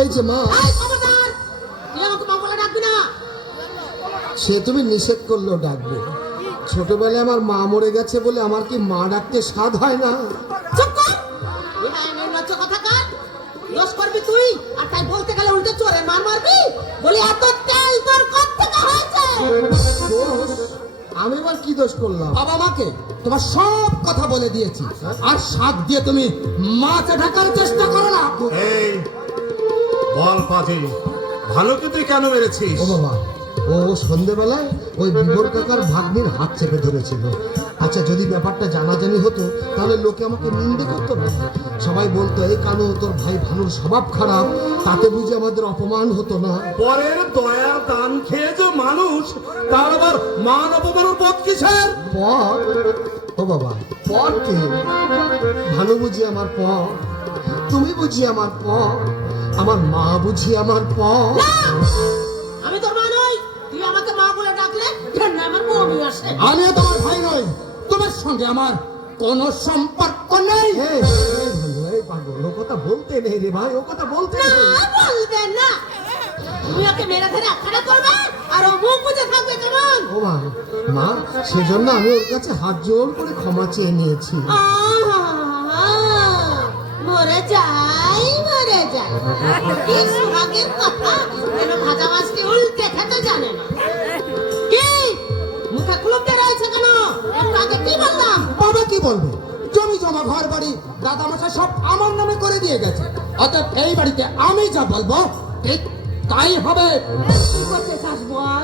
এই যে মা। সে তুমি নিষেধ করল ডাকবে। ছোটবেলায় আমার মা মরে গেছে বলে আমার কি মা ডাকতে স্বাদ হয় না? চুপ কর। বিহায় নির্লজ্জ কথা কার দোষ করবি তুই আর তাই বলতে গেলে উল্টে চোরে মার মারবি? বলি এত তেল তোর থেকে হয়েছে? আমি এবার কি দোষ করলাম? বাবা মাকে তোমার সব কথা বলে দিয়েছি। আর শাক দিয়ে তুমি মাছ ঢাকার চেষ্টা করো না। এই বল পাজি ভানুকে তুই কেন মেরেছিস? ও বাবা ও সন্ধেবেলায় ওই বিবর কাকার ভাগ্নির হাত চেপে ধরেছিল। আচ্ছা যদি ব্যাপারটা জানাজানি হতো তাহলে লোকে আমাকে নিন্দে করতো না? সবাই বলতো এই কানু তোর ভাই ভানুর স্বভাব খারাপ তাতে বুঝি আমাদের অপমান হতো না? পরের দয়া দান খেয়ে যে মানুষ তার আবার মান অপমানের পথ কিসের? পর ও বাবা পর কে? ভানু বুঝি আমার পর তুমি বুঝি আমার পর আমার মা বুঝি আমার পর আমি তোর মা নই। তুই আমাকে মা বলে ডাকলে আমার বমি আসে। আমিও তোমার ভাই নই। তোমার সঙ্গে আমার কোনো সম্পর্ক নেই। ও কথা বলতে নেই রে ভাই ও কথা বলতে না বলবে না। তুমি ওকে মেরে ধরে আখানা করবে আর ও মুখ বুঝে থাকবে কেমন? ও মা মা সেজন্য আমি ওর কাছে হাত জোর করে ক্ষমা চেয়ে নিয়েছি। মরে যাই কি কি মুখে আগে কি বললাম বাবা কি বলবে? জমি জমা ঘর বাড়ি দাদামশাই সব আমার নামে করে দিয়ে গেছে। অতএব এই আমি যা বলব, ঠিক তাই হবে।